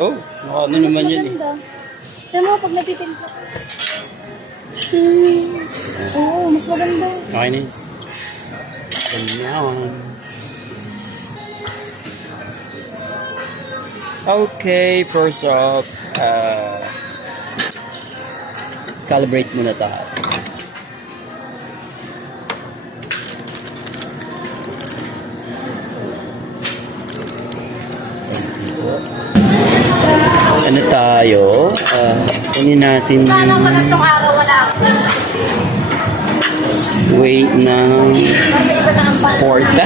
Oh, ano naman yan eh. Tignan mo, pag nagtitimpla. Oo, mas maganda. Okay na yun. Ganyan. Okay, first off, calibrate muna tayo. Ano tayo? Kunin natin yung weight ng porta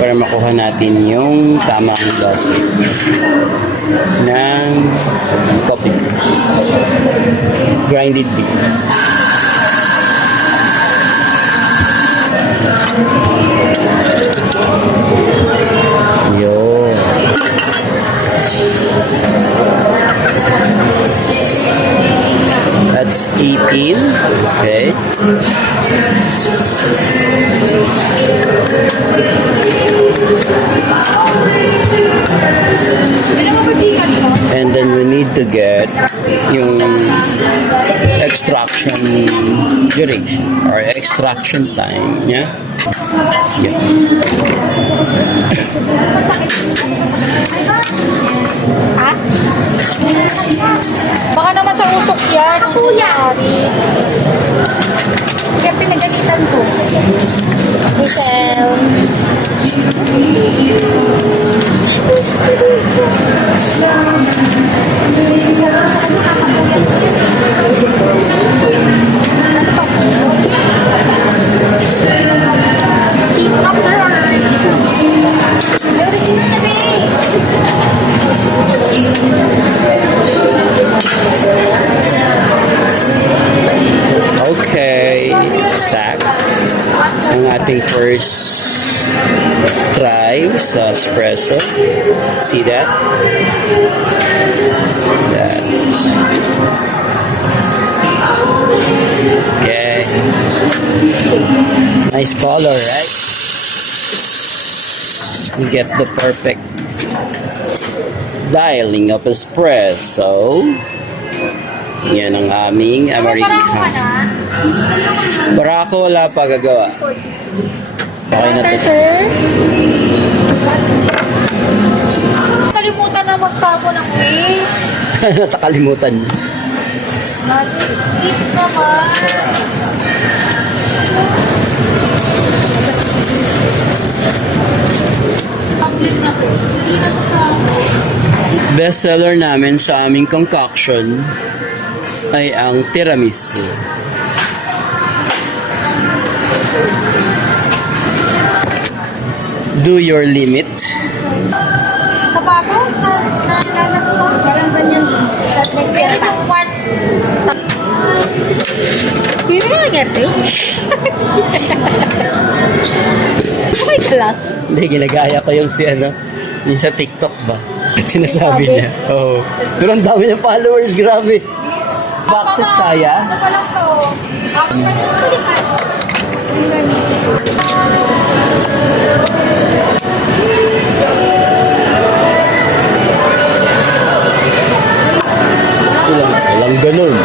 para makuha natin yung tamang dosage ng coffee grinded beef. Yun. That's 18. Okay. And then we need to get yung extraction duration or extraction time. Yeah. Yeah. Ha? Baka naman sa usok yan. Kuya! Kaya pinagalitan ko. Michelle. Cheese after or original? Original na ba eh? Okay, sack ang ating first try sa espresso. See that? That. Okay. Nice color, right? We get the perfect dialing of espresso. Yan ang aming Americano. Barako wala pa gagawa. Okay na to. Sir? Kalimutan na magtapo ng waste. Nakalimutan. Please naman. Pag-click na po. Hindi na po Best seller namin sa aming concoction ay ang tiramisu. Do your limit. Sapatos? Nalalas mo? Walang ganyan. Next year pa. Kaya na nangyari sa'yo? Okay ka lang? Hindi, ginagaya ko yung yung sa TikTok ba? Sinasabi niya. Oo. Pero ang dami ng followers, grabe. Boxes kaya? Ano pa lang to? Walang ganun.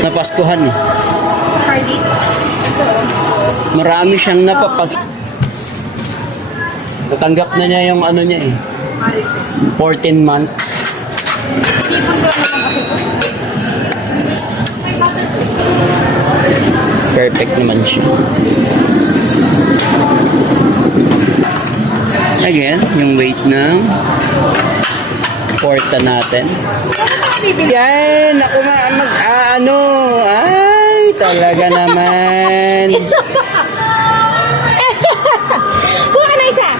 Napaskuhan eh. Carly? Marami siyang napapas. Natanggap na niya yung ano niya eh. 14 months. Perfect naman siya. Again, yung weight ng porta natin. Yan, ako ano, ay, talaga naman. Kuha ka na isa.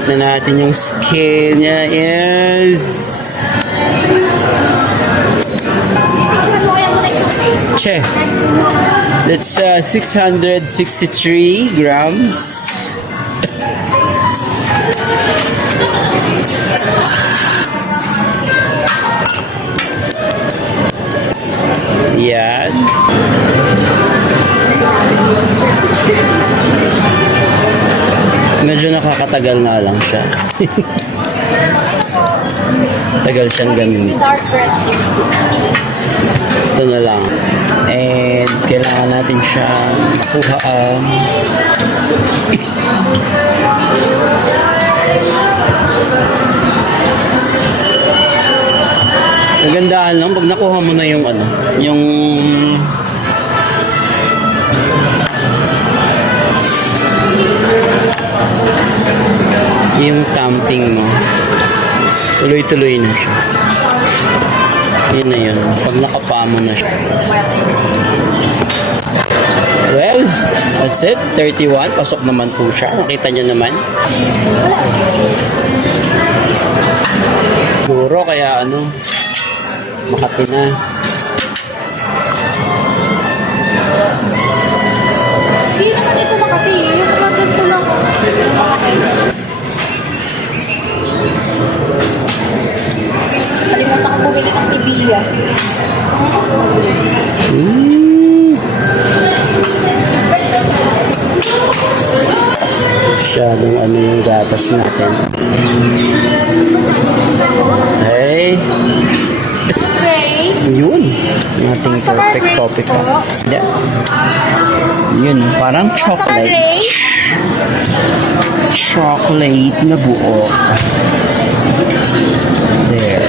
I-rate na natin yung scale niya is... Picture mo kaya muna yung face. Che. That's 663 grams. Yan. Medyo nakakatagal nga lang siya. Tagal siyang gamitin. With dark red lipstick. Ito na lang. And kailangan natin siya makuhaan. Nagandahan lang pag nakuha mo na yung ano, yung tamping mo. Tuloy-tuloy na siya. Yun na yun. Pag nakapa mo na siya. Well, that's it. 31. Pasok naman po siya. Nakita niyo naman. Puro kaya ano, Makati na. Sige naman ito Makati. Yung mga ganito lang. Makati. Kalimutan ko bumili ng Nivea. Masyadong ano yung gatas natin. Hey. Grace. Yun. Ating perfect coffee cup. Yeah. Yun, parang chocolate. Grace. Chocolate na buo. There.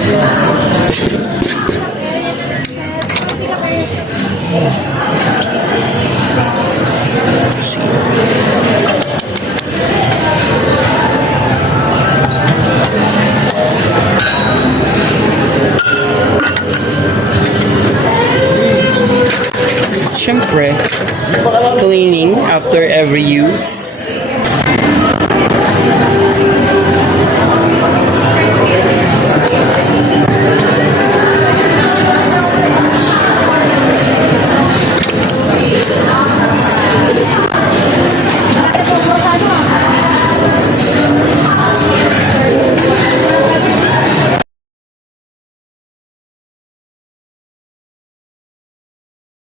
Let's see. Siyempre, cleaning after every use.